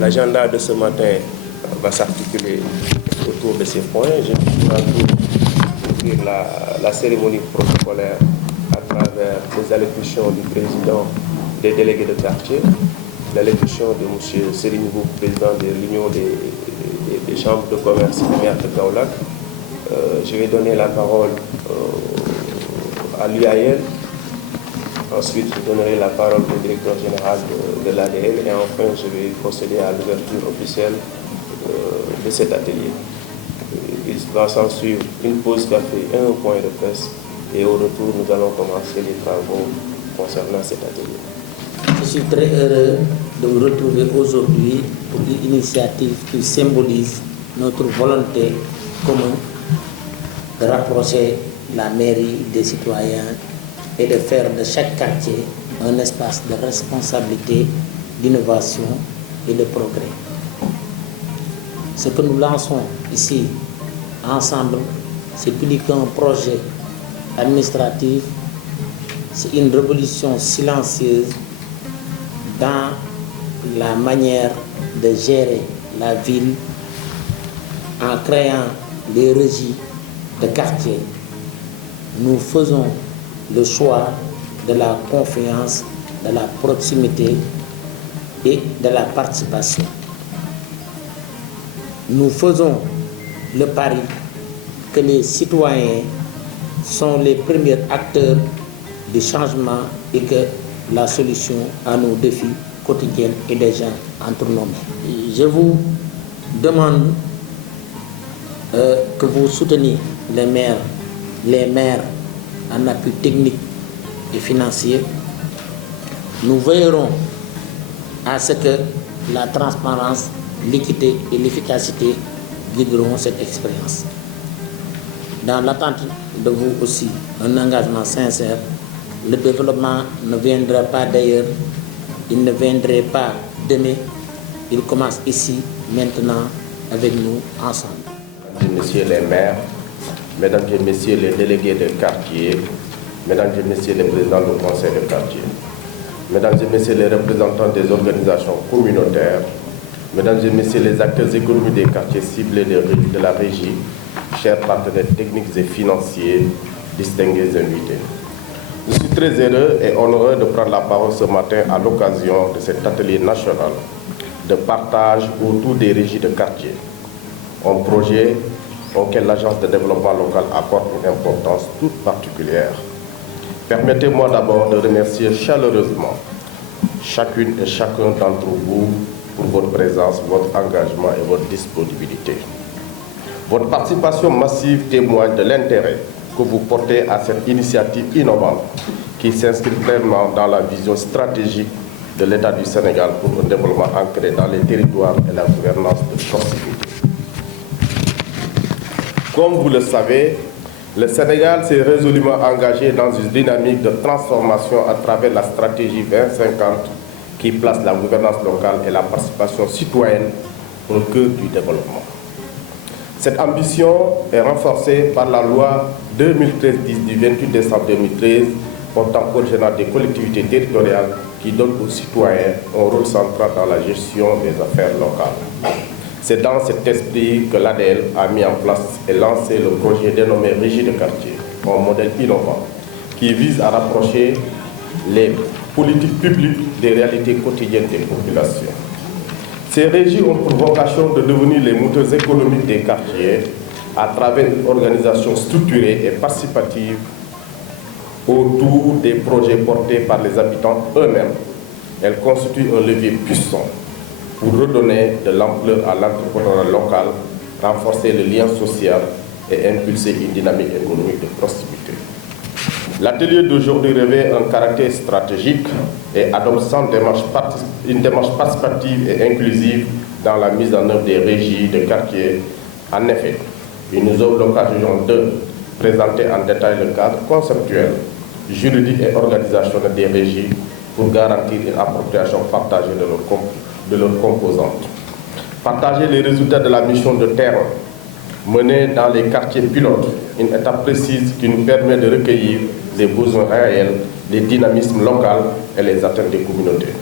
L'agenda de ce matin va s'articuler autour de ces points. Je vais ouvrir la cérémonie protocolaire à travers les allocutions du président des délégués de quartier, l'allocution de M. Serigne Mboup, président de l'Union des chambres de commerce et maire de Kaolack. Je vais donner la parole à l'UAL. Ensuite, je donnerai la parole au directeur général de l'ADL et enfin, je vais procéder à l'ouverture officielle de cet atelier. Il va s'en suivre une pause café et un point de presse et au retour, nous allons commencer les travaux concernant cet atelier. Je suis très heureux de vous retrouver aujourd'hui pour une initiative qui symbolise notre volonté commune de rapprocher la mairie des citoyens et de faire de chaque quartier un espace de responsabilité, d'innovation et de progrès. Ce que nous lançons ici, ensemble, c'est plus qu'un projet administratif, c'est une révolution silencieuse dans la manière de gérer la ville en créant des régies de quartier. Nous faisons le choix de la confiance, de la proximité et de la participation. Nous faisons le pari que les citoyens sont les premiers acteurs du changement et que la solution à nos défis quotidiens est déjà entre nos mains. Je vous demande que vous souteniez les maires en appui technique et financier. Nous veillerons à ce que la transparence, l'équité et l'efficacité guideront cette expérience. Dans l'attente de vous aussi, un engagement sincère. Le développement ne viendra pas d'ailleurs, il ne viendrait pas demain, il commence ici, maintenant, avec nous, ensemble. Mesdames et messieurs les maires, mesdames et messieurs les délégués de quartier, mesdames et messieurs les présidents du conseil de quartier, mesdames et messieurs les représentants des organisations communautaires, mesdames et messieurs les acteurs économiques des quartiers ciblés de la régie, chers partenaires techniques et financiers, distingués invités. Je suis très heureux et honoré de prendre la parole ce matin à l'occasion de cet atelier national de partage autour des régies de quartier, un projet auquel l'Agence de développement local apporte une importance toute particulière. Permettez-moi d'abord de remercier chaleureusement chacune et chacun d'entre vous pour votre présence, votre engagement et votre disponibilité. Votre participation massive témoigne de l'intérêt que vous portez à cette initiative innovante qui s'inscrit pleinement dans la vision stratégique de l'État du Sénégal pour un développement ancré dans les territoires et la gouvernance de proximité. Comme vous le savez, le Sénégal s'est résolument engagé dans une dynamique de transformation à travers la stratégie 2050 qui place la gouvernance locale et la participation citoyenne au cœur du développement. Cette ambition est renforcée par la loi 2013 du 28 décembre 2013 portant code général des collectivités territoriales qui donne aux citoyens un rôle central dans la gestion des affaires locales. C'est dans cet esprit que l'ADL a mis en place et lancé le projet dénommé Régie de quartier, un modèle innovant qui vise à rapprocher les politiques publiques des réalités quotidiennes des populations. Ces régies ont pour vocation de devenir les moteurs économiques des quartiers à travers une organisation structurée et participative autour des projets portés par les habitants eux-mêmes. Elles constituent un levier puissant pour redonner de l'ampleur à l'entrepreneuriat local, renforcer le lien social et impulser une dynamique économique de proximité. L'atelier d'aujourd'hui revêt un caractère stratégique et adoptant une démarche participative et inclusive dans la mise en œuvre des régies de quartier. En effet, il nous offre l'occasion de présenter en détail le cadre conceptuel, juridique et organisationnel des régies pour garantir une appropriation partagée de leurs composantes. Partager les résultats de la mission de terrain menée dans les quartiers pilotes, une étape précise qui nous permet de recueillir les besoins réels, les dynamismes locaux et les attentes des communautés.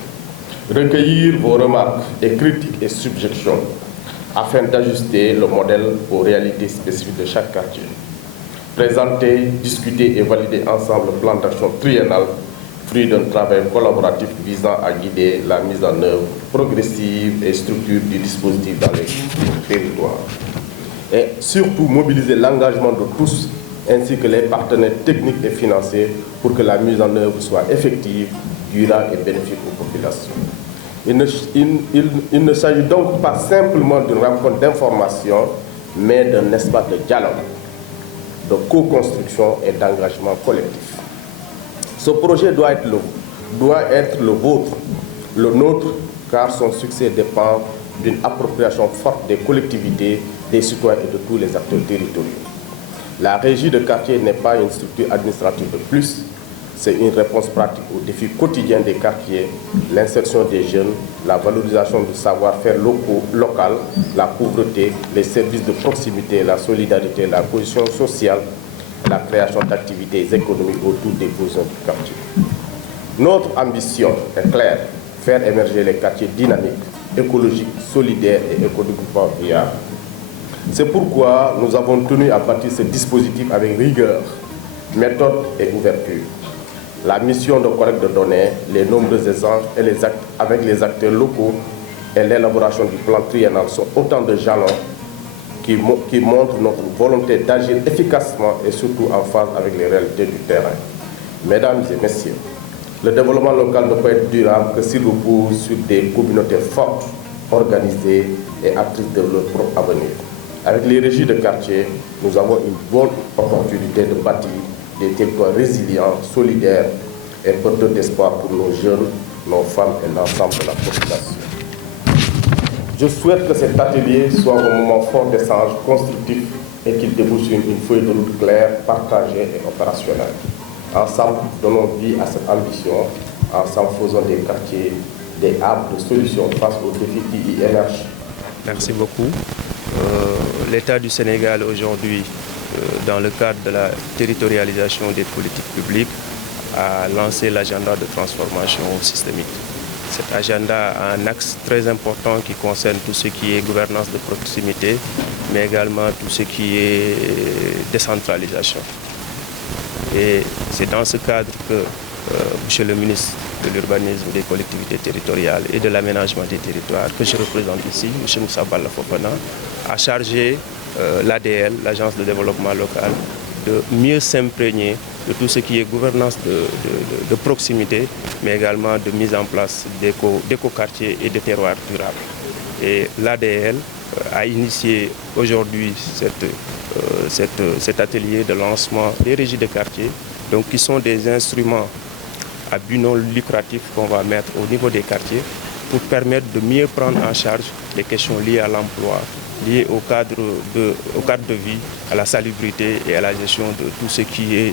recueillir vos remarques et critiques et subjections afin d'ajuster le modèle aux réalités spécifiques de chaque quartier. Présenter, discuter et valider ensemble le plan d'action triennal, fruit d'un travail collaboratif visant à guider la mise en œuvre progressive et structure du dispositif dans les territoires. Et surtout mobiliser l'engagement de tous ainsi que les partenaires techniques et financiers pour que la mise en œuvre soit effective, durable et bénéfique aux populations. Il ne s'agit donc pas simplement d'une rencontre d'information, mais d'un espace de dialogue, de co-construction et d'engagement collectif. Ce projet doit être le vôtre, le nôtre, car son succès dépend d'une appropriation forte des collectivités, des citoyens et de tous les acteurs territoriaux. La régie de quartier n'est pas une structure administrative de plus, c'est une réponse pratique aux défis quotidiens des quartiers, l'insertion des jeunes, la valorisation du savoir-faire local, la pauvreté, les services de proximité, la solidarité, la cohésion sociale, la création d'activités économiques autour des besoins du quartier. Notre ambition est claire, faire émerger les quartiers dynamiques, écologiques, solidaires et économiquement viables. C'est pourquoi nous avons tenu à bâtir ce dispositif avec rigueur, méthode et ouverture. La mission de collecte de données, les nombreux échanges avec les acteurs locaux et l'élaboration du plan triennal sont autant de jalons qui montrent notre volonté d'agir efficacement et surtout en phase avec les réalités du terrain. Mesdames et messieurs, le développement local ne peut être durable que s'il repose sur des communautés fortes, organisées et actrices de leur propre avenir. Avec les régies de quartier, nous avons une bonne opportunité de bâtir des territoires résilients, solidaires et porteurs d'espoir pour nos jeunes, nos femmes et l'ensemble de la population. Je souhaite que cet atelier soit un moment fort d'échange constructif et qu'il débouche sur une feuille de route claire, partagée et opérationnelle. Ensemble, donnons vie à cette ambition, ensemble faisons des quartiers des hubs de solutions face aux défis qui y émergent. Merci beaucoup. L'État du Sénégal aujourd'hui, dans le cadre de la territorialisation des politiques publiques, a lancé l'agenda de transformation systémique. Cet agenda a un axe très important qui concerne tout ce qui est gouvernance de proximité, mais également tout ce qui est décentralisation. Et c'est dans ce cadre que Monsieur le ministre de l'Urbanisme, des collectivités territoriales et de l'aménagement des territoires, que je représente ici, M. Moussa Balla Fofana, a chargé l'ADL, l'Agence de développement local, de mieux s'imprégner de tout ce qui est gouvernance de proximité, mais également de mise en place d'éco-quartiers et de terroirs durables. Et l'ADL a initié aujourd'hui cet atelier de lancement des régies de quartier, donc qui sont des instruments à but non lucratif qu'on va mettre au niveau des quartiers pour permettre de mieux prendre en charge les questions liées à l'emploi, liées au cadre de vie, à la salubrité et à la gestion de tout ce qui est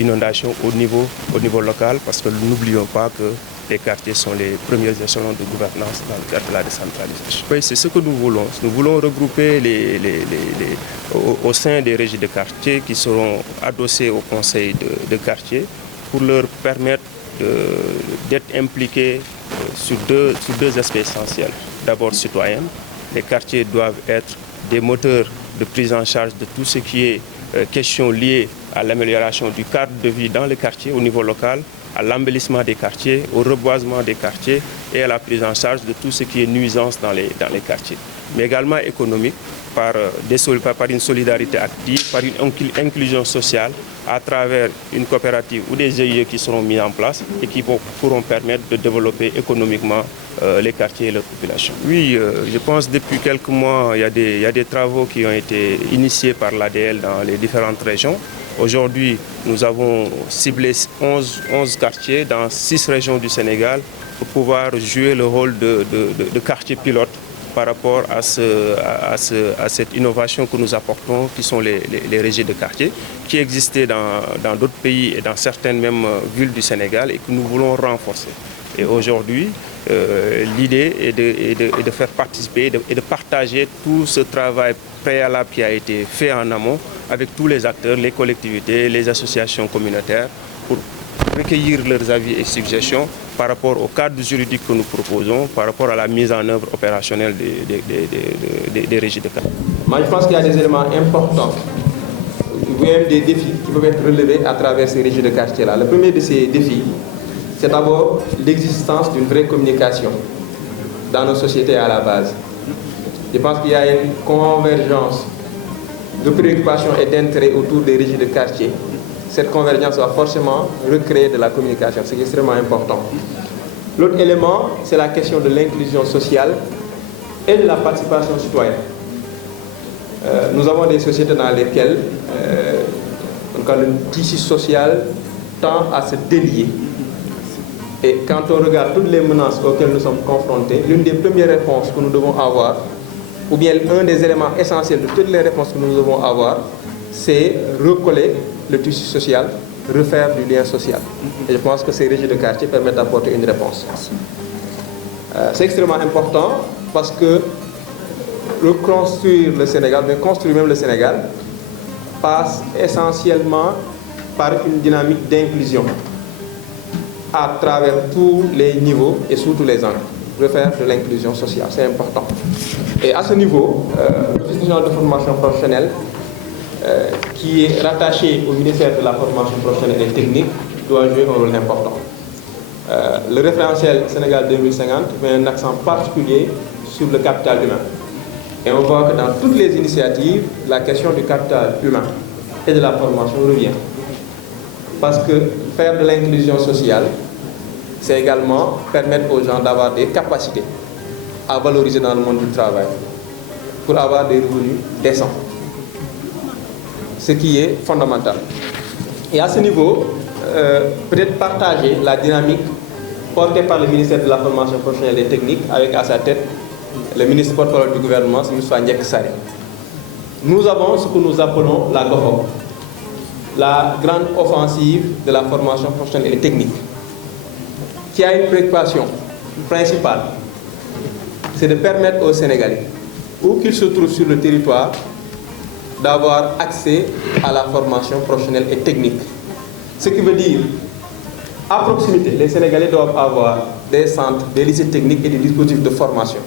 inondation au niveau local, parce que n'oublions pas que les quartiers sont les premiers échelons de gouvernance dans le cadre de la décentralisation. Oui, c'est ce que nous voulons. Nous voulons regrouper au sein des régies de quartier qui seront adossées au conseil de quartier pour leur permettre d'être impliqués sur deux aspects essentiels. D'abord citoyens. Les quartiers doivent être des moteurs de prise en charge de tout ce qui est question liée à l'amélioration du cadre de vie dans les quartiers au niveau local, à l'embellissement des quartiers, au reboisement des quartiers et à la prise en charge de tout ce qui est nuisance dans les quartiers. Mais également économique, par une solidarité active, par une inclusion sociale à travers une coopérative ou des GIE qui seront mis en place et qui pourront permettre de développer économiquement les quartiers et leur population. Oui, je pense que depuis quelques mois, il y a des travaux qui ont été initiés par l'ADL dans les différentes régions. Aujourd'hui, nous avons ciblé 11 quartiers dans 6 régions du Sénégal pour pouvoir jouer le rôle de quartier pilote par rapport à cette innovation que nous apportons, qui sont les régies de quartier, qui existaient dans d'autres pays et dans certaines mêmes villes du Sénégal et que nous voulons renforcer. Et aujourd'hui, l'idée est de faire participer et de partager tout ce travail préalable qui a été fait en amont avec tous les acteurs, les collectivités, les associations communautaires, pour recueillir leurs avis et suggestions par rapport au cadre juridique que nous proposons, par rapport à la mise en œuvre opérationnelle des régies de quartier. Moi, je pense qu'il y a des éléments importants, même des défis qui peuvent être relevés à travers ces régies de quartier-là. Le premier de ces défis, c'est d'abord l'existence d'une vraie communication dans nos sociétés à la base. Je pense qu'il y a une convergence de préoccupations et d'intérêts autour des régies de quartier. Cette convergence va forcément recréer de la communication, c'est extrêmement important. L'autre élément, c'est la question de l'inclusion sociale et de la participation citoyenne. Nous avons des sociétés dans lesquelles le tissu social tend à se délier. Et quand on regarde toutes les menaces auxquelles nous sommes confrontés, l'une des premières réponses que nous devons avoir, ou bien un des éléments essentiels de toutes les réponses que nous devons avoir, c'est recoller le tissu social, refaire du lien social. Et je pense que ces régies de quartier permettent d'apporter une réponse. C'est extrêmement important parce que reconstruire le Sénégal, mais construire même le Sénégal, passe essentiellement par une dynamique d'inclusion à travers tous les niveaux et sous tous les angles. Refaire de l'inclusion sociale, c'est important. Et à ce niveau, l'Office national de formation professionnelle, qui est rattaché au ministère de la formation professionnelle et technique, doit jouer un rôle important. Le référentiel Sénégal 2050 met un accent particulier sur le capital humain. Et on voit que dans toutes les initiatives, la question du capital humain et de la formation revient. Parce que faire de l'inclusion sociale, c'est également permettre aux gens d'avoir des capacités à valoriser dans le monde du travail pour avoir des revenus décents. Ce qui est fondamental. Et à ce niveau, peut-être partager la dynamique portée par le ministère de la formation professionnelle et technique avec à sa tête le ministre porte-parole du gouvernement, M. Ndiek Sarré. Nous avons ce que nous appelons la GOFOP, la grande offensive de la formation professionnelle et technique, qui a une préoccupation principale, c'est de permettre aux Sénégalais, où qu'ils se trouvent sur le territoire, d'avoir accès à la formation professionnelle et technique. Ce qui veut dire, à proximité, les Sénégalais doivent avoir des centres, des lycées techniques et des dispositifs de formation.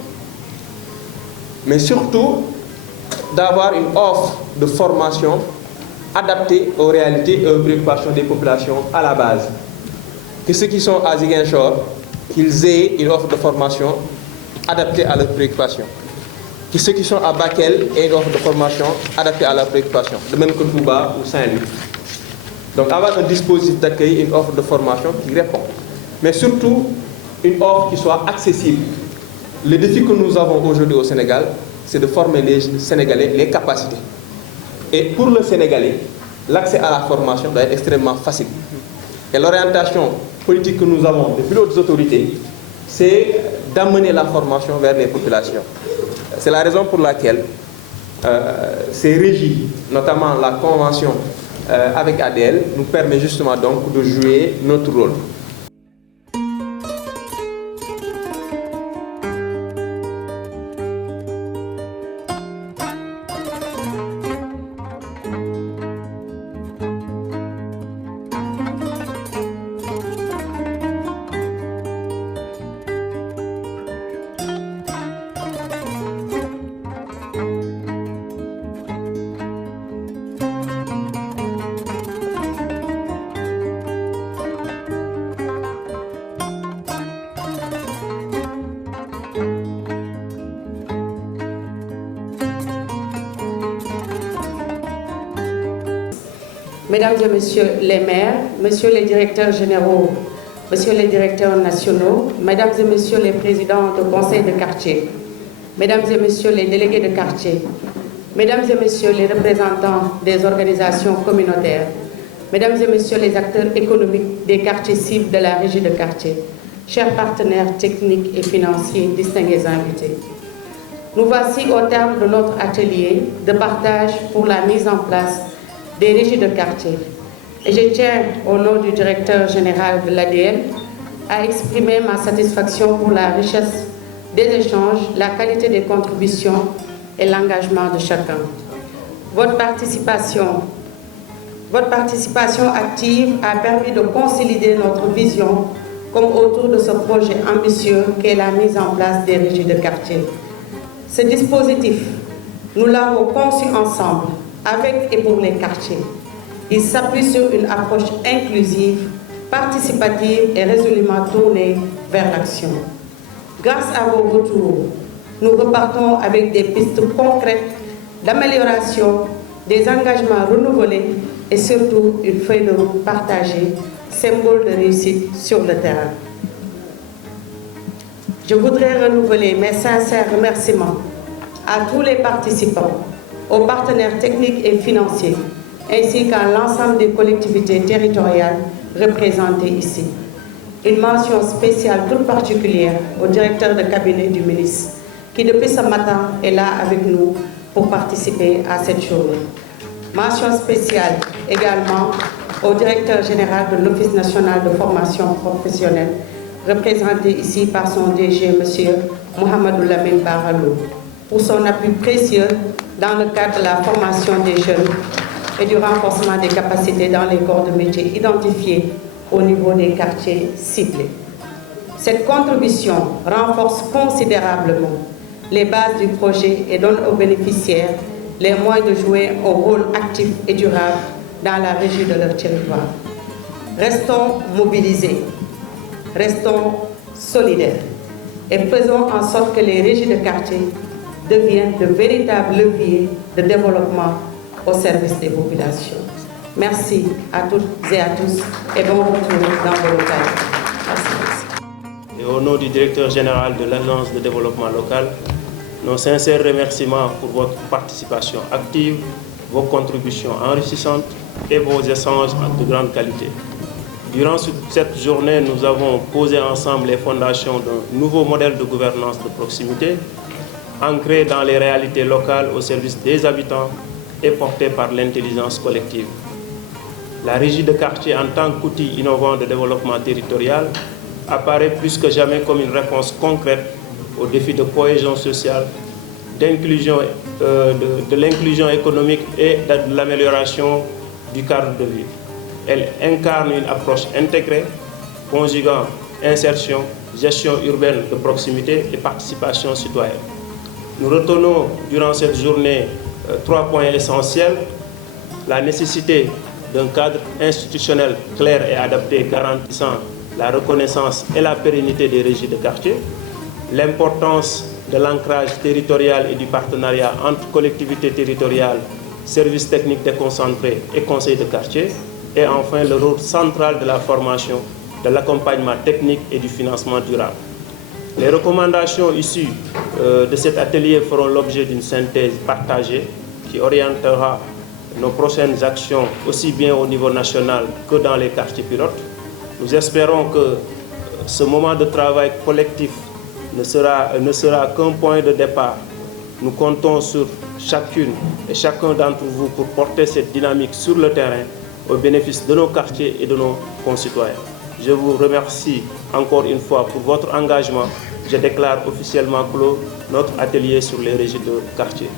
Mais surtout, d'avoir une offre de formation adaptée aux réalités et aux préoccupations des populations à la base. Que ceux qui sont à Ziguinchor, qu'ils aient une offre de formation adaptée à leurs préoccupations. Que ceux qui sont à Bakel aient une offre de formation adaptée à leurs préoccupations, de même que Touba ou Saint-Louis. Donc avoir un dispositif d'accueil, une offre de formation qui répond. Mais surtout, une offre qui soit accessible. Le défi que nous avons aujourd'hui au Sénégal, c'est de former les Sénégalais, les capacités. Et pour le Sénégalais, l'accès à la formation doit être extrêmement facile. Et l'orientation politique que nous avons depuis d'autres autorités, c'est d'amener la formation vers les populations. C'est la raison pour laquelle ces régies, notamment la convention avec ADL, nous permet justement donc de jouer notre rôle. Mesdames et Messieurs les maires, Messieurs les directeurs généraux, Messieurs les directeurs nationaux, Mesdames et Messieurs les présidents de conseils de quartier, Mesdames et Messieurs les délégués de quartier, Mesdames et Messieurs les représentants des organisations communautaires, Mesdames et Messieurs les acteurs économiques des quartiers cibles de la régie de quartier, chers partenaires techniques et financiers, distingués invités. Nous voici au terme de notre atelier de partage pour la mise en place des régies de quartier. Et je tiens, au nom du directeur général de l'ADL, à exprimer ma satisfaction pour la richesse des échanges, la qualité des contributions et l'engagement de chacun. Votre participation active a permis de consolider notre vision comme autour de ce projet ambitieux qu'est la mise en place des régies de quartier. Ce dispositif, nous l'avons conçu ensemble, avec et pour les quartiers. Il s'appuie sur une approche inclusive, participative et résolument tournée vers l'action. Grâce à vos retours, nous repartons avec des pistes concrètes d'amélioration, des engagements renouvelés et surtout une feuille de route partagée, symbole de réussite sur le terrain. Je voudrais renouveler mes sincères remerciements à tous les participants, aux partenaires techniques et financiers, ainsi qu'à l'ensemble des collectivités territoriales représentées ici. Une mention spéciale toute particulière au directeur de cabinet du ministre, qui depuis ce matin est là avec nous pour participer à cette journée. Mention spéciale également au directeur général de l'Office national de formation professionnelle, représenté ici par son DG, M. Mohamedou Lamine Baralou, pour son appui précieux dans le cadre de la formation des jeunes et du renforcement des capacités dans les corps de métier identifiés au niveau des quartiers ciblés. Cette contribution renforce considérablement les bases du projet et donne aux bénéficiaires les moyens de jouer un rôle actif et durable dans la régie de leur territoire. Restons mobilisés, restons solidaires et faisons en sorte que les régies de quartier deviennent de véritables leviers de développement au service des populations. Merci à toutes et à tous et bon retour dans vos localités. Merci. Et au nom du directeur général de l'Agence de développement local, nos sincères remerciements pour votre participation active, vos contributions enrichissantes et vos échanges de grande qualité. Durant cette journée, nous avons posé ensemble les fondations d'un nouveau modèle de gouvernance de proximité, ancré dans les réalités locales au service des habitants et porté par l'intelligence collective. La régie de quartier en tant qu'outil innovant de développement territorial apparaît plus que jamais comme une réponse concrète aux défis de cohésion sociale, d'inclusion, de l'inclusion économique et de l'amélioration du cadre de vie. Elle incarne une approche intégrée, conjuguant insertion, gestion urbaine de proximité et participation citoyenne. Nous retenons durant cette journée 3 points essentiels: la nécessité d'un cadre institutionnel clair et adapté garantissant la reconnaissance et la pérennité des régies de quartier, l'importance de l'ancrage territorial et du partenariat entre collectivités territoriales, services techniques déconcentrés et conseils de quartier, et enfin le rôle central de la formation, de l'accompagnement technique et du financement durable. Les recommandations issues de cet atelier feront l'objet d'une synthèse partagée qui orientera nos prochaines actions aussi bien au niveau national que dans les quartiers pilotes. Nous espérons que ce moment de travail collectif ne sera qu'un point de départ. Nous comptons sur chacune et chacun d'entre vous pour porter cette dynamique sur le terrain au bénéfice de nos quartiers et de nos concitoyens. Je vous remercie encore une fois pour votre engagement. Je déclare officiellement clos notre atelier sur les régies de quartier.